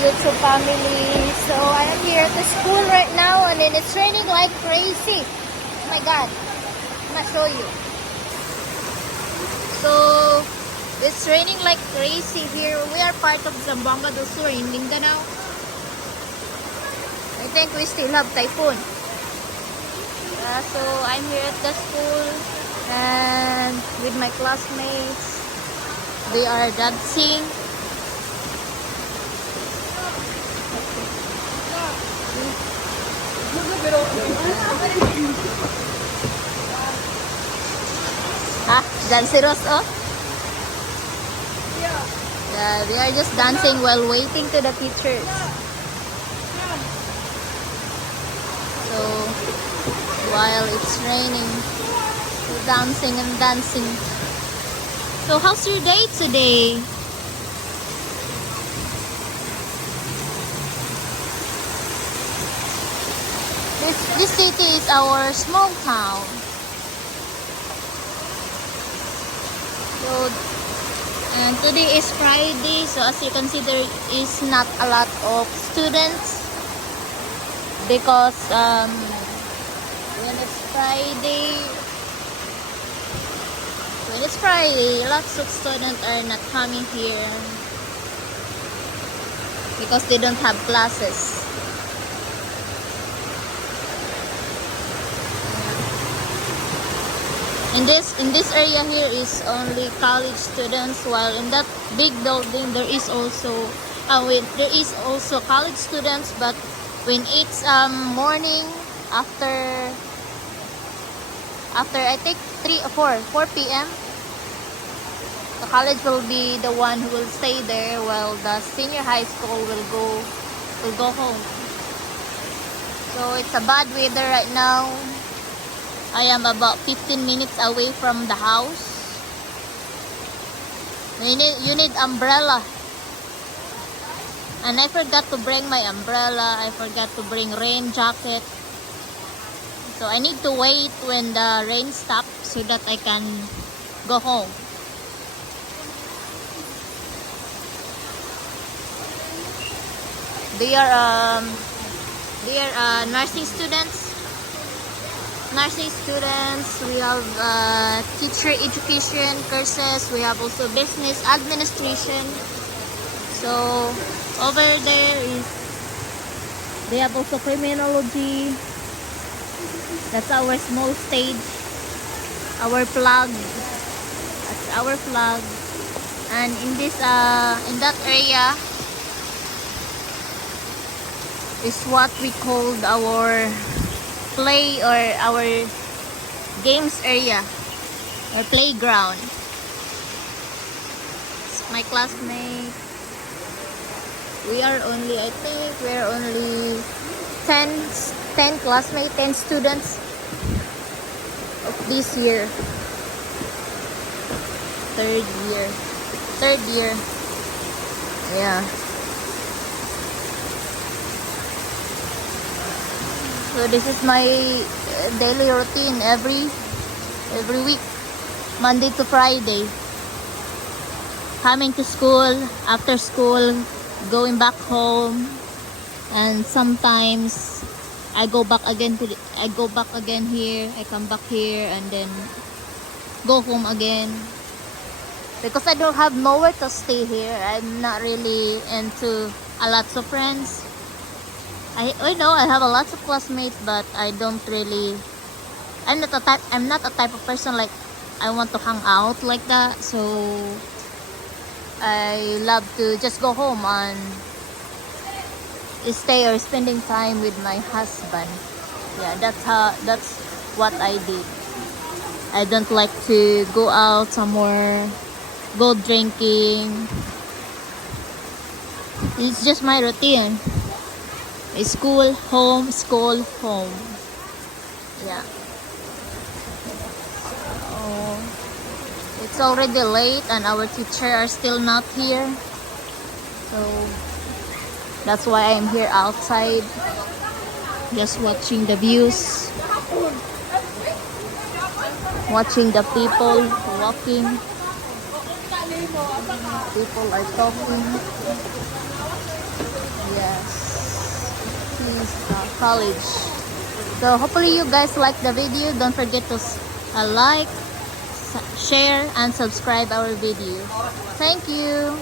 YouTube family. So I am here at the school right now and then it's raining like crazy. Oh my god. I'm gonna show you. So it's raining like crazy here. We are part of Zamboanga do Sur in Mindanao. I think we still have typhoon. So I'm here at the school and with my classmates. They are dancing. Danceros, oh? Yeah, they are just dancing while waiting to the teachers. So, while it's raining, they're dancing and dancing. So, how's your day today? This city is our small town. So, and today is Friday, so as you can see, there is not a lot of students because when it's Friday, lots of students are not coming here because they don't have classes. In this area here is only college students, while in that big building there is also college students. But when it's morning after I think 4 p.m. the college will be the one who will stay there, while the senior high school will go home. So it's a bad weather right now. I am about 15 minutes away from the house. You need umbrella. And I forgot to bring my umbrella. I forgot to bring rain jacket. So I need to wait when the rain stops so that I can go home. They are nursing students. We have teacher education courses. We have also business administration. So over there they have also criminology. That's our small stage, our flag. That's our flag. And in that area is what we called our play or our games area or playground. It's my classmate. I think we're only 10 classmates, 10 students of this year. Third year. Yeah. So this is my daily routine every week, Monday to Friday. Coming to school, after school, going back home, and sometimes I go back again here. I come back here and then go home again because I don't have nowhere to stay here. I'm not really into a lot of friends. I know I have a lot of classmates, but I'm not a type of person like I want to hang out like that. So I love to just go home and stay or spending time with my husband. Yeah, that's what I did. I don't like to go out somewhere, go drinking. It's just my routine. School, home, school, home. Yeah. So, it's already late and our teacher are still not here. So that's why I'm here outside, just watching the views, watching the people walking. People are talking. college. So hopefully you guys like the video. Don't forget to like, share, and subscribe our video. Thank you.